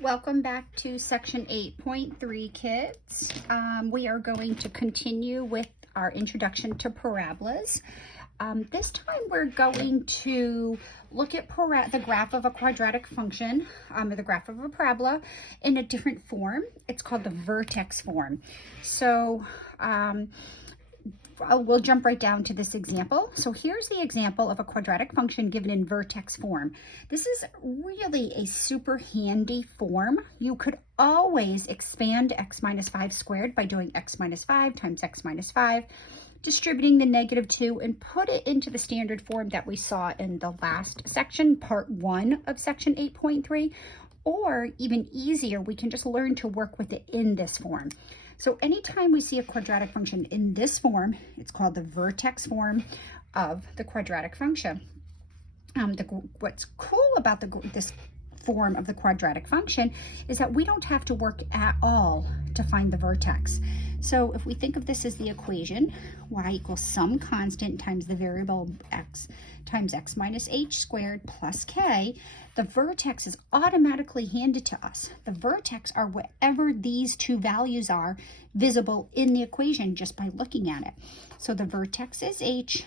Welcome back to section 8.3, kids. We are going to continue with our introduction to parabolas. This time we're going to look at the graph of a quadratic function, or the graph of a parabola, in a different form. It's called the vertex form. So we'll jump right down to this example. So here's the example of a quadratic function given in vertex form. This is really a super handy form. You could always expand x minus 5 squared by doing x minus 5 times x minus 5, distributing the -2, and put it into the standard form that we saw in the last section, part 1 of section 8.3. Or even easier, we can just learn to work with it in this form. So anytime we see a quadratic function in this form, it's called the vertex form of the quadratic function. What's cool about this form of the quadratic function is that we don't have to work at all to find the vertex. So if we think of this as the equation, y equals some constant times the variable x times x minus h squared plus k, the vertex is automatically handed to us. The vertex are whatever these two values are visible in the equation just by looking at it. So the vertex is h,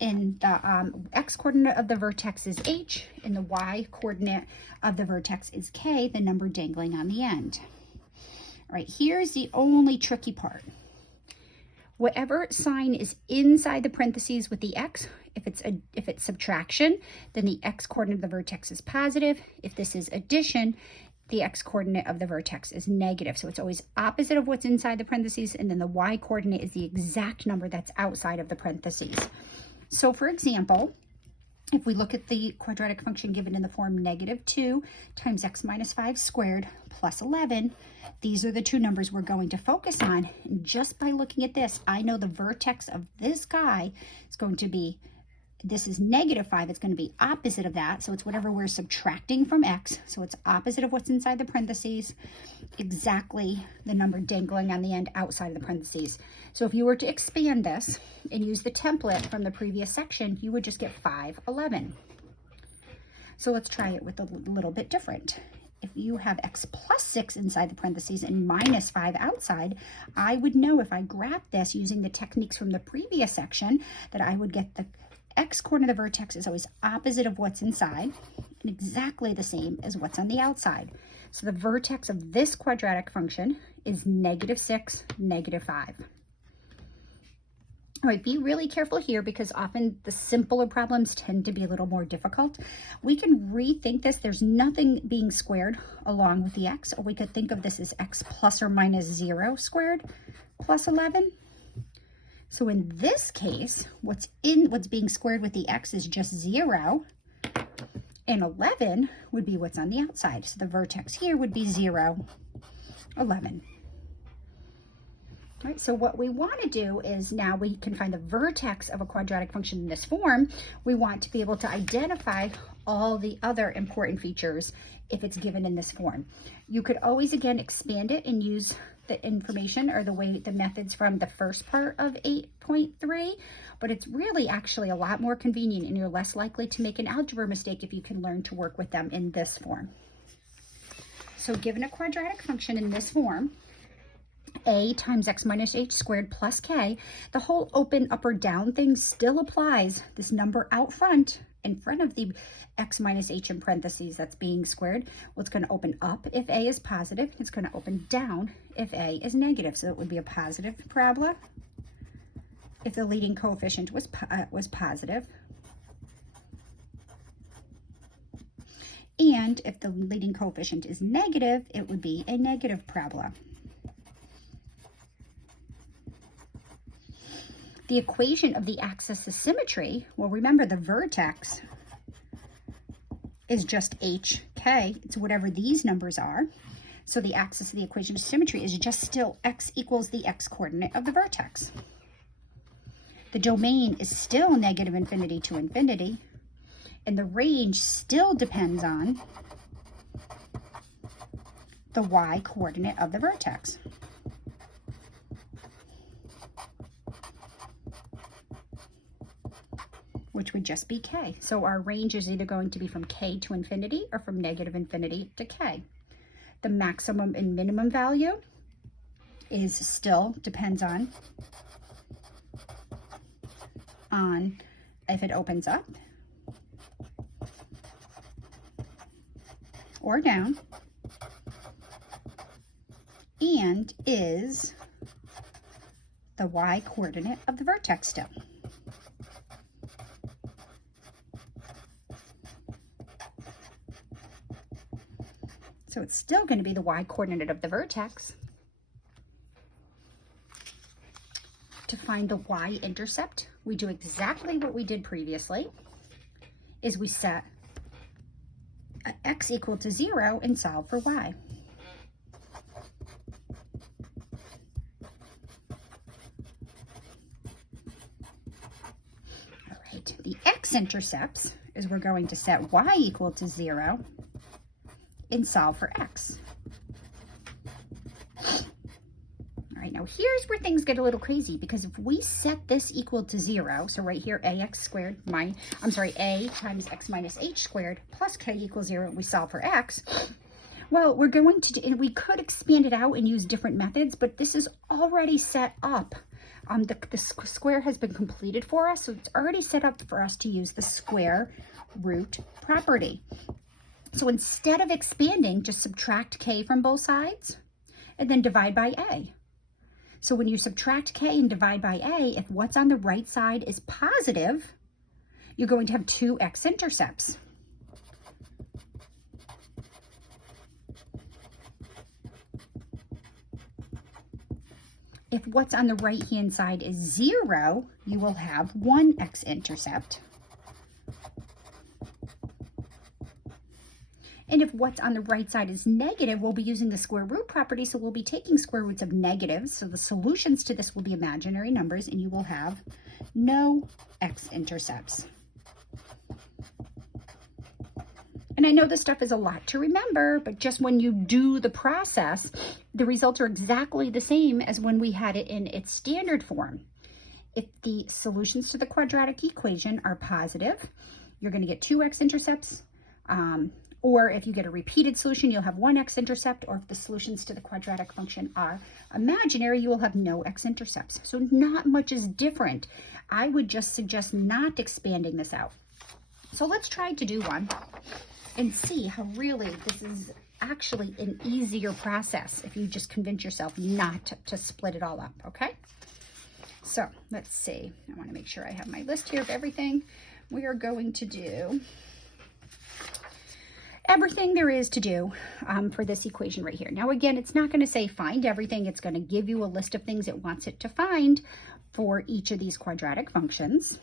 and the x-coordinate of the vertex is h, and the y-coordinate of the vertex is k, the number dangling on the end. All right, here's the only tricky part. Whatever sign is inside the parentheses with the x, if it's subtraction, then the x-coordinate of the vertex is positive. If this is addition, the x-coordinate of the vertex is negative. So it's always opposite of what's inside the parentheses, and then the y-coordinate is the exact number that's outside of the parentheses. So for example, if we look at the quadratic function given in the form -2 times x minus 5 squared plus 11, these are the two numbers we're going to focus on. And just by looking at this, I know the vertex of this guy is going to be, this is -5, it's going to be opposite of that. So it's whatever we're subtracting from x. So it's opposite of what's inside the parentheses, exactly the number dangling on the end outside of the parentheses. So if you were to expand this and use the template from the previous section, you would just get 511. So let's try it with a little bit different. If you have x plus 6 inside the parentheses and minus 5 outside, I would know if I graphed this using the techniques from the previous section that I would get the x-coordinate of the vertex is always opposite of what's inside and exactly the same as what's on the outside. So the vertex of this quadratic function is -6, -5. All right, be really careful here because often the simpler problems tend to be a little more difficult. We can rethink this. There's nothing being squared along with the x, or we could think of this as x plus or minus 0 squared plus 11. So in this case, what's being squared with the x is just 0, and 11 would be what's on the outside. So the vertex here would be 0, 11. All right, so what we want to do is now we can find the vertex of a quadratic function in this form. We want to be able to identify all the other important features if it's given in this form. You could always, again, expand it and use the information or the methods from the first part of 8.3, but it's really actually a lot more convenient and you're less likely to make an algebra mistake if you can learn to work with them in this form. So given a quadratic function in this form, a times x minus h squared plus k, the whole open up or down thing still applies. This number out front, in front of the x minus h in parentheses that's being squared, well, it's going to open up if a is positive. It's going to open down if a is negative. So it would be a positive parabola if the leading coefficient was positive. And if the leading coefficient is negative, it would be a negative parabola. The equation of the axis of symmetry, well, remember the vertex is just hk. It's whatever these numbers are. So the axis of the equation of symmetry is just still x equals the x-coordinate of the vertex. The domain is still -infinity to infinity, and the range still depends on the y-coordinate of the vertex. which would just be k. So our range is either going to be from k to infinity or from negative infinity to k. The maximum and minimum value is still depends on if it opens up or down, and is the y coordinate of the vertex still. So it's still going to be the y coordinate of the vertex. To find the y-intercept, we do exactly what we did previously, is we set x equal to 0 and solve for y. All right, the x-intercepts is we're going to set y equal to 0 and solve for x. All right, now here's where things get a little crazy, because if we set this equal to 0, so right here, ax squared a times x minus h squared plus k equals 0, and we solve for x, well, we're going to, and we could expand it out and use different methods, but this is already set up. The square has been completed for us, so it's already set up for us to use the square root property. So instead of expanding, just subtract k from both sides and then divide by a. So when you subtract k and divide by a, if what's on the right side is positive, you're going to have two x-intercepts. If what's on the right-hand side is 0, you will have one x-intercept. And if what's on the right side is negative, we'll be using the square root property, so we'll be taking square roots of negatives. So the solutions to this will be imaginary numbers, and you will have no x-intercepts. And I know this stuff is a lot to remember, but just when you do the process, the results are exactly the same as when we had it in its standard form. If the solutions to the quadratic equation are positive, you're going to get two x-intercepts. Or if you get a repeated solution, you'll have one x-intercept. Or if the solutions to the quadratic function are imaginary, you will have no x-intercepts. So not much is different. I would just suggest not expanding this out. So let's try to do one and see how really this is actually an easier process if you just convince yourself not to split it all up, okay? So let's see. I want to make sure I have my list here of everything we are going to do. Everything there is to do for this equation right here. Now, again, it's not going to say find everything. It's going to give you a list of things it wants it to find for each of these quadratic functions.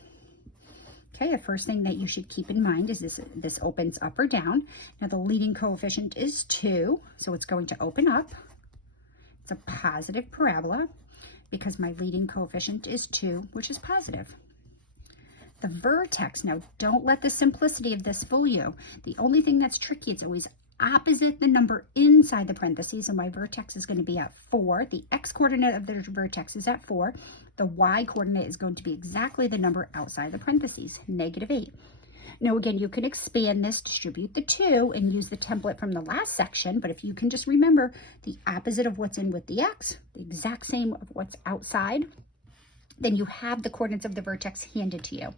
Okay, the first thing that you should keep in mind is this opens up or down. Now, the leading coefficient is 2, so it's going to open up. It's a positive parabola because my leading coefficient is 2, which is positive. The vertex, now don't let the simplicity of this fool you. The only thing that's tricky, it's always opposite the number inside the parentheses. So my vertex is going to be at 4. The x-coordinate of the vertex is at 4. The y-coordinate is going to be exactly the number outside the parentheses, -8. Now again, you can expand this, distribute the 2, and use the template from the last section. But if you can just remember the opposite of what's in with the x, the exact same of what's outside, then you have the coordinates of the vertex handed to you.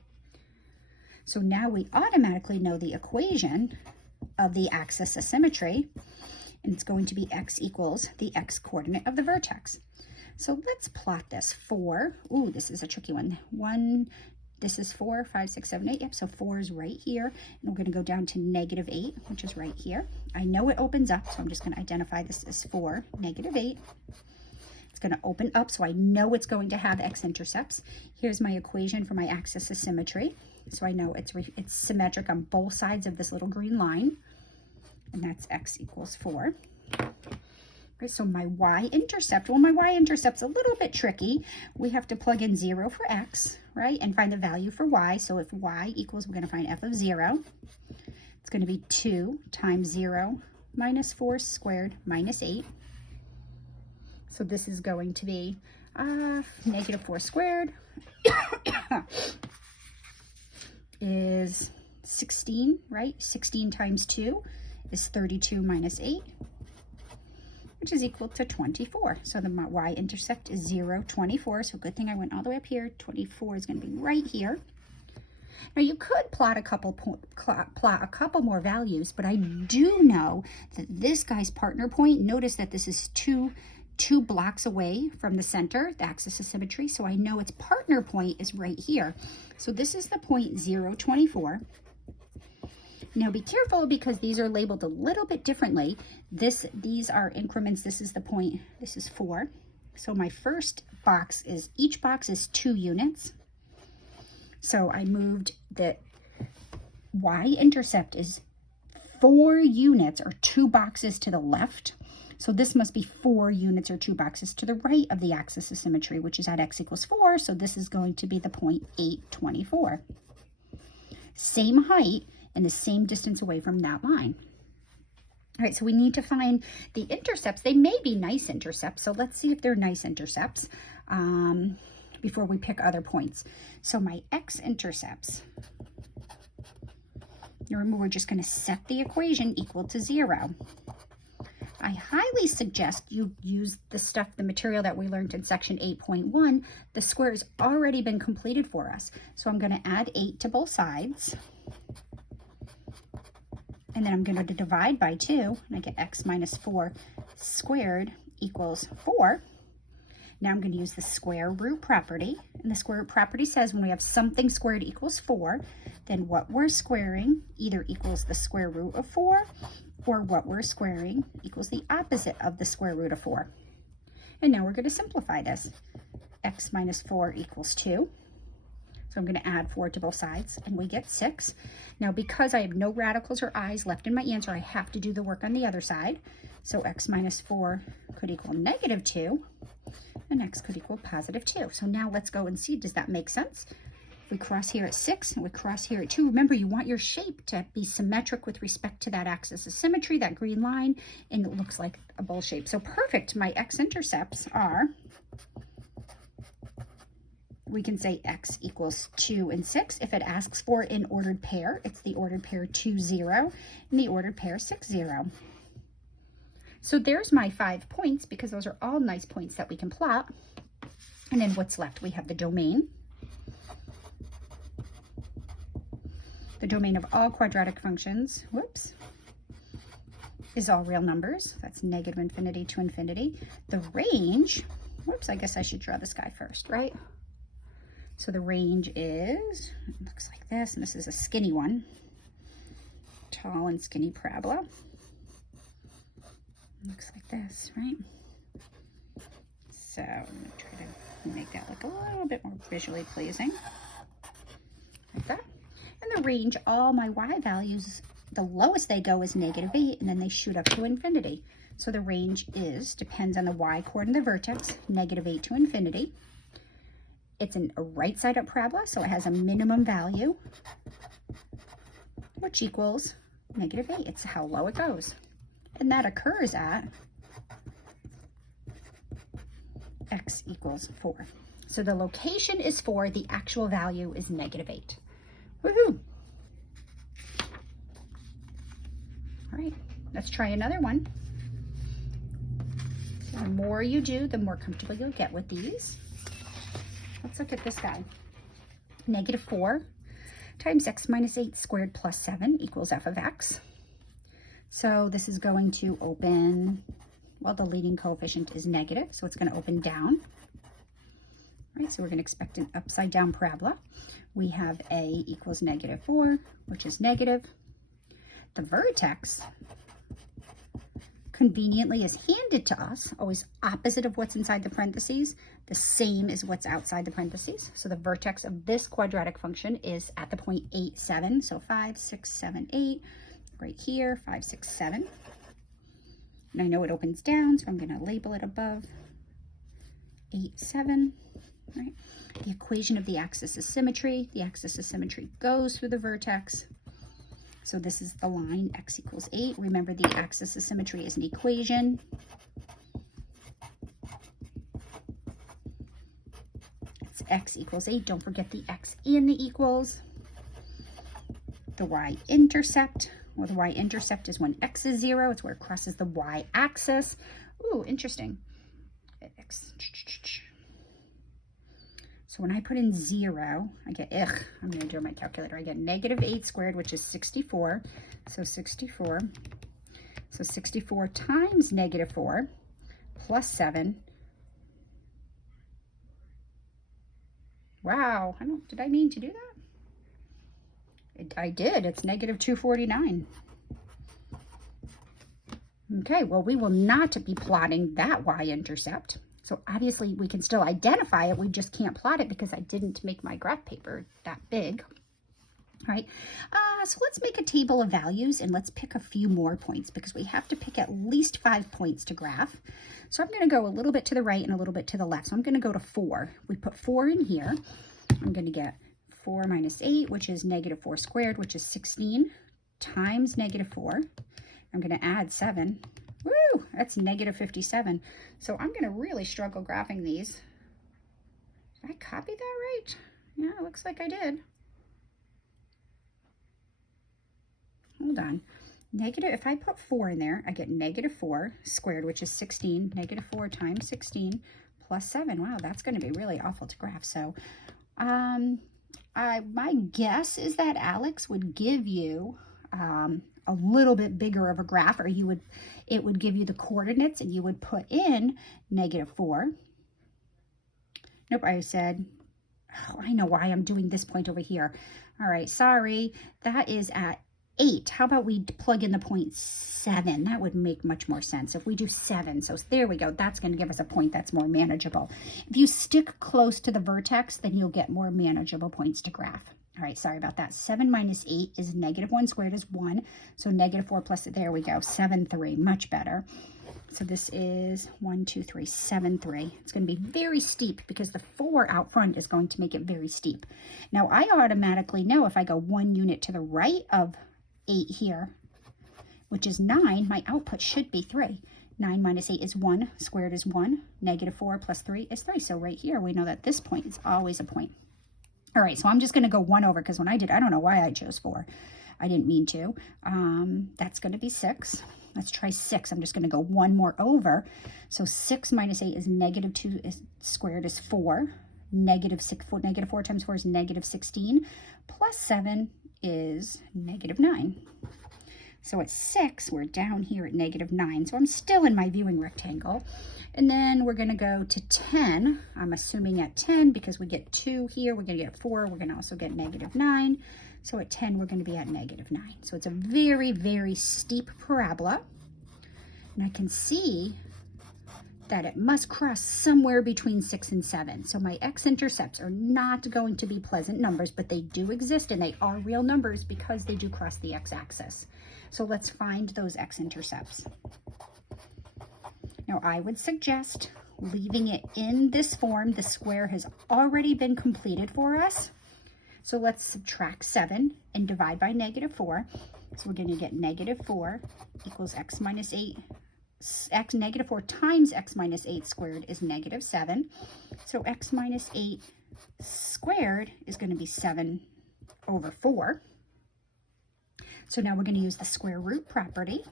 So now we automatically know the equation of the axis of symmetry, and it's going to be x equals the x-coordinate of the vertex. So let's plot this. 4, ooh, this is a tricky one. This is 4, 5, 6, 7, 8. Yep, so 4 is right here, and we're going to go down to -8, which is right here. I know it opens up, so I'm just going to identify this as 4, -8. It's going to open up, so I know it's going to have x-intercepts. Here's my equation for my axis of symmetry. So I know it's symmetric on both sides of this little green line, and that's x equals 4. Right, so my y-intercept, well, my y-intercept's a little bit tricky. We have to plug in 0 for x, right, and find the value for y. So if y equals, we're going to find f of 0. It's going to be 2 times 0 minus 4 squared minus 8. So this is going to be -4 squared is 16, right? 16 times 2 is 32 minus 8, which is equal to 24. So the y-intercept is 0, 24. So good thing I went all the way up here. 24 is going to be right here. Now you could plot a couple more values, but I do know that this guy's partner point, notice that this is two blocks away from the center, the axis of symmetry. So I know its partner point is right here. So this is the point 0, 24. Now be careful because these are labeled a little bit differently. These are increments. This is the point, this is 4. So my first box is, each box is 2 units. So I moved the y-intercept is 4 units or 2 boxes to the left. So this must be 4 units or 2 boxes to the right of the axis of symmetry, which is at x equals 4. So this is going to be the point 8, 24. Same height and the same distance away from that line. All right, so we need to find the intercepts. They may be nice intercepts. So let's see if they're nice intercepts before we pick other points. So my x-intercepts, remember we're just going to set the equation equal to 0. I highly suggest you use the material that we learned in section 8.1. The square has already been completed for us. So I'm going to add 8 to both sides. And then I'm going to divide by 2, and I get x minus 4 squared equals 4. Now I'm going to use the square root property. And the square root property says when we have something squared equals 4, then what we're squaring either equals the square root of 4, or what we're squaring equals the opposite of the square root of 4. And now we're going to simplify this. X minus 4 equals 2. So I'm going to add 4 to both sides, and we get 6. Now, because I have no radicals or i's left in my answer, I have to do the work on the other side. So x minus 4 could equal negative 2, and x could equal positive 2. So now let's go and see, does that make sense? We cross here at 6, and we cross here at 2. Remember, you want your shape to be symmetric with respect to that axis of symmetry, that green line, and it looks like a bowl shape. So perfect. My x-intercepts are, we can say x equals 2 and 6. If it asks for an ordered pair, it's the ordered pair 2, 0, and the ordered pair 6, 0. So there's my 5 points, because those are all nice points that we can plot. And then what's left? We have the domain. The domain of all quadratic functions, whoops, is all real numbers. That's negative infinity to infinity. The range, whoops, I guess I should draw this guy first, right? So the range is, it looks like this, and this is a skinny one. Tall and skinny parabola. Looks like this, right? So I'm going to try to make that look a little bit more visually pleasing. Like that. And the range, all my y values, the lowest they go is negative 8, and then they shoot up to infinity. So the range is, depends on the y coordinate of the vertex, negative 8 to infinity. It's a right side up parabola, so it has a minimum value, which equals negative 8. It's how low it goes. And that occurs at x equals 4. So the location is 4, the actual value is negative 8. Woohoo! All right, let's try another one. So the more you do, the more comfortable you'll get with these. Let's look at this guy. Negative 4 times x minus 8 squared plus 7 equals f of x. So this is going to open, well, the leading coefficient is negative, so it's going to open down. All right, so we're going to expect an upside down parabola. We have a equals negative 4, which is negative. The vertex conveniently is handed to us, always opposite of what's inside the parentheses, the same as what's outside the parentheses. So the vertex of this quadratic function is at the point 8, 7. So 5, 6, 7, 8. Right here, 5, 6, 7. And I know it opens down, so I'm going to label it above 8, 7. Right. The equation of the axis of symmetry. The axis of symmetry goes through the vertex. So this is the line x equals 8. Remember, the axis of symmetry is an equation. It's x equals 8. Don't forget the x and the equals. the y-intercept. Well, the y-intercept is when x is 0. It's where it crosses the y-axis. Ooh, interesting. X. So when I put in 0, I get, I'm going to do my calculator. I get negative 8 squared, which is 64. So 64. So 64 times negative 4 plus 7. Wow, did I mean to do that? I did. It's negative 249. Okay, well, we will not be plotting that y-intercept. So obviously we can still identify it. We just can't plot it because I didn't make my graph paper that big. All right, so let's make a table of values and let's pick a few more points because we have to pick at least 5 points to graph. So I'm going to go a little bit to the right and a little bit to the left. So I'm going to go to 4. We put 4 in here. I'm going to get 4 minus 8, which is negative 4 squared, which is 16 times negative 4. I'm going to add 7. Woo, that's negative 57. So I'm going to really struggle graphing these. Did I copy that right? Yeah, it looks like I did. Hold on. Negative, if I put 4 in there, I get negative 4 squared, which is 16. Negative 4 times 16 plus 7. Wow, that's going to be really awful to graph. So my guess is that Alex would give you a little bit bigger of a graph, or it would give you the coordinates and you would put in negative 4. Nope, I said, oh, I know why I'm doing this point over here. All right, sorry, that is at 8. How about we plug in the point 7? That would make much more sense if we do 7. So there we go. That's going to give us a point that's more manageable. If you stick close to the vertex, then you'll get more manageable points to graph. All right, sorry about that. 7 minus 8 is negative 1 squared is 1. So negative 4 plus, there we go, 7, 3, much better. So this is 1, 2, 3, 7, 3. It's going to be very steep because the 4 out front is going to make it very steep. Now, I automatically know if I go 1 unit to the right of 8 here, which is 9, my output should be 3. 9 minus 8 is 1, squared is 1, negative 4 plus 3 is 3. So right here, we know that this point is always a point. All right, so I'm just going to go 1 over because when I did, I don't know why I chose 4. I didn't mean to. That's going to be 6. Let's try 6. I'm just going to go 1 more over. So 6 minus 8 is negative 2 squared is 4. Negative 4 times 4 is negative 16. Plus 7 is negative 9. So at 6, we're down here at negative 9. So I'm still in my viewing rectangle. And then we're going to go to 10. I'm assuming at 10 because we get 2 here. We're going to get 4. We're going to also get negative 9. So at 10, we're going to be at negative 9. So it's a very, very steep parabola. And I can see that it must cross somewhere between 6 and 7. So my x-intercepts are not going to be pleasant numbers, but they do exist and they are real numbers because they do cross the x-axis. So let's find those x-intercepts. Now I would suggest leaving it in this form. The square has already been completed for us. So let's subtract 7 and divide by negative 4. So we're going to get negative 4 equals x minus 8. Negative 4 times x minus 8 squared is negative 7. So x minus 8 squared is going to be 7 over 4. So now we're going to use the square root property.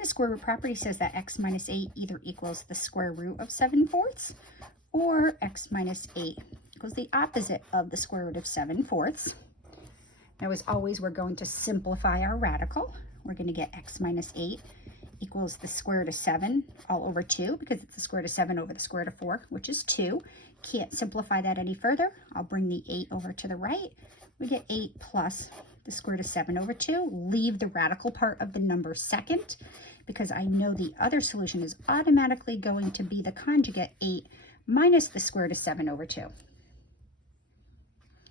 The square root property says that x minus 8 either equals the square root of 7/4 or x minus 8 equals the opposite of the square root of 7/4. Now, as always, we're going to simplify our radical. We're going to get x minus 8 equals the square root of 7 all over 2 because it's the square root of 7 over the square root of 4, which is 2. Can't simplify that any further. I'll bring the 8 over to the right. We get 8 plus the square root of 7 over 2. Leave the radical part of the number second because I know the other solution is automatically going to be the conjugate 8 minus the square root of 7 over 2.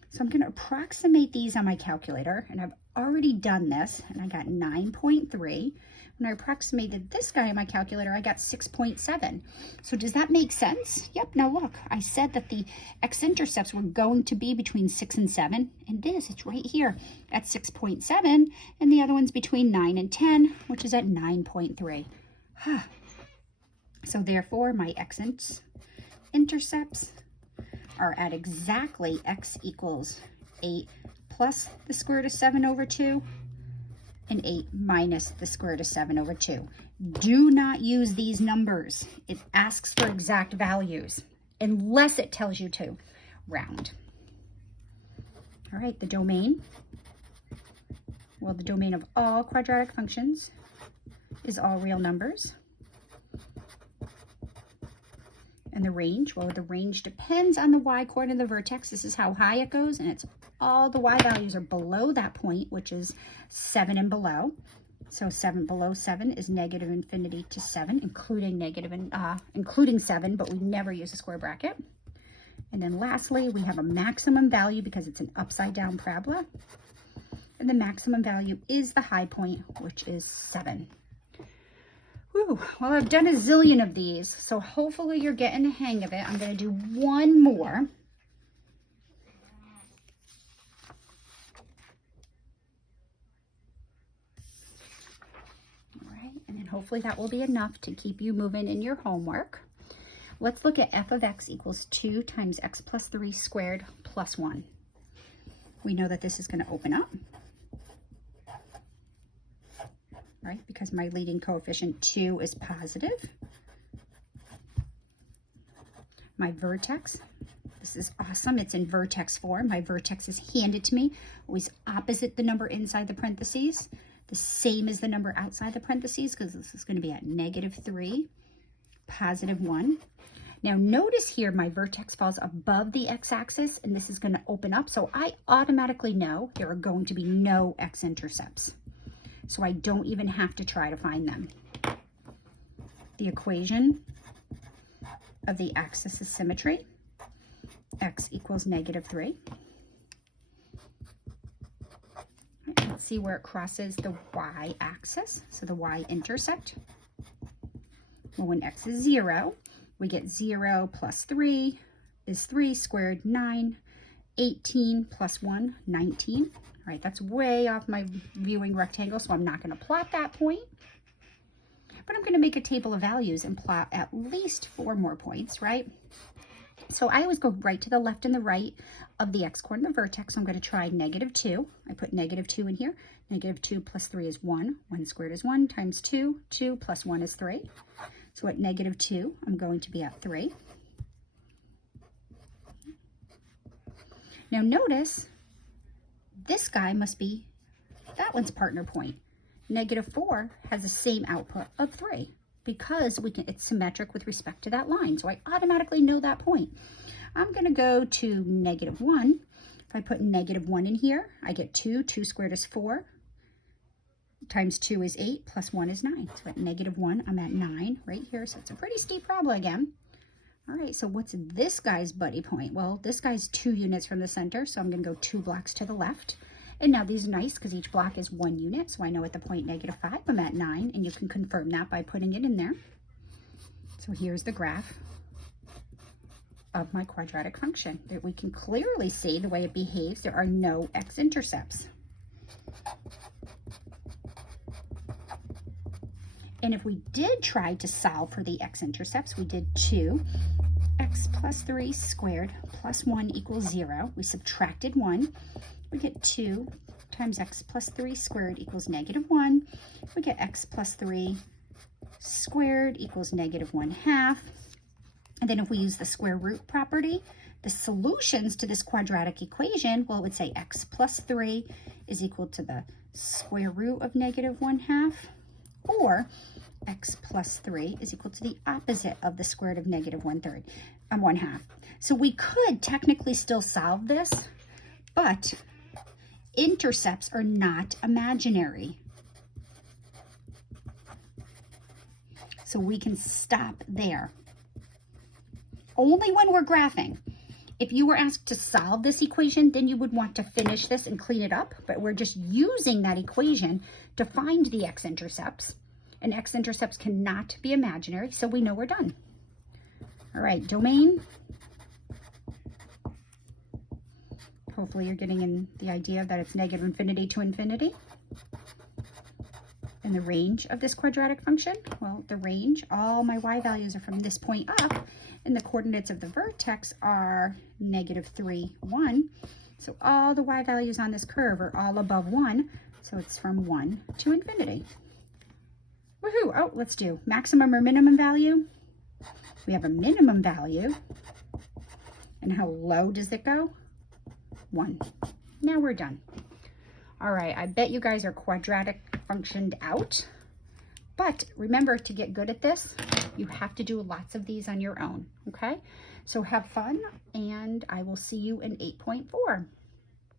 So I'm going to approximate these on my calculator, and I've already done this, and I got 9.3. When I approximated this guy on my calculator, I got 6.7. So does that make sense? Yep. Now look, I said that the x-intercepts were going to be between 6 and 7, and it's right here at 6.7, and the other one's between 9 and 10, which is at 9.3. So therefore, my x-intercepts are at exactly x equals 8 plus the square root of 7 over 2, and 8 minus the square root of 7 over 2. Do not use these numbers. It asks for exact values unless it tells you to round. All right, the domain. Well, the domain of all quadratic functions is all real numbers. And the range, well, the range depends on the y-coordinate of the vertex. This is how high it goes, and it's all the y values are below that point, which is 7 and below. So 7 below 7 is negative infinity to 7, including 7, but we never use a square bracket. And then lastly, we have a maximum value because it's an upside down parabola. And the maximum value is the high point, which is 7. Whew. Well, I've done a zillion of these, so hopefully you're getting the hang of it. I'm going to do one more. All right, and then hopefully that will be enough to keep you moving in your homework. Let's look at f of x equals 2 times x plus 3 squared plus 1. We know that this is going to open up, right? Because my leading coefficient 2 is positive. My vertex, this is awesome. It's in vertex form. My vertex is handed to me, always opposite the number inside the parentheses, the same as the number outside the parentheses, because this is going to be at -3, +1. Now notice here my vertex falls above the x-axis, and this is going to open up, so I automatically know there are going to be no x-intercepts. So I don't even have to try to find them. The equation of the axis is symmetry. X equals -3. Let's see where it crosses the y-axis, so the y-intercept. Well, when x is 0, we get 0 plus 3 is 3 squared, 9, 18 plus 1, 19. All right, that's way off my viewing rectangle, so I'm not going to plot that point. But I'm going to make a table of values and plot at least 4 more points, right? So I always go right to the left and the right of the x-coordinate vertex. So I'm going to try -2. I put -2 in here. -2 plus 3 is 1. 1 squared is 1 times 2. 2 plus 1 is 3. So at -2, I'm going to be at 3. Now notice, this guy must be that one's partner point. -4 has the same output of 3 because it's symmetric with respect to that line. So I automatically know that point. I'm going to go to -1. If I put -1 in here, I get 2. 2 squared is 4. Times 2 is 8, plus 1 is 9. So at -1, I'm at 9 right here. So it's a pretty steep parabola again. All right, so what's this guy's buddy point? Well, this guy's 2 units from the center, so I'm going to go 2 blocks to the left. And now these are nice because each block is 1 unit, so I know at the point -5, I'm at 9, and you can confirm that by putting it in there. So here's the graph of my quadratic function. That we can clearly see the way it behaves. There are no x-intercepts. And if we did try to solve for the x-intercepts, we did 2x plus 3 squared plus 1 equals 0. We subtracted 1. We get 2 times x plus 3 squared equals -1. We get x plus 3 squared equals -1/2. And then if we use the square root property, the solutions to this quadratic equation, well, it would say x plus 3 is equal to the square root of -1/2, or x plus 3 is equal to the opposite of the square root of -1/2. So we could technically still solve this, but intercepts are not imaginary. So we can stop there. Only when we're graphing. If you were asked to solve this equation, then you would want to finish this and clean it up, but we're just using that equation to find the x-intercepts, and x-intercepts cannot be imaginary, so we know we're done. All right, domain. Hopefully you're getting in the idea that it's -infinity to infinity. And the range of this quadratic function, well, the range, all my y values are from this point up, and the coordinates of the vertex are -3, 1. So all the y values on this curve are all above 1. So it's from 1 to infinity. Woohoo! Oh, let's do maximum or minimum value. We have a minimum value. And how low does it go? 1. Now we're done. All right, I bet you guys are quadratic functioned out. But remember, to get good at this, you have to do lots of these on your own, okay? So have fun, and I will see you in 8.4.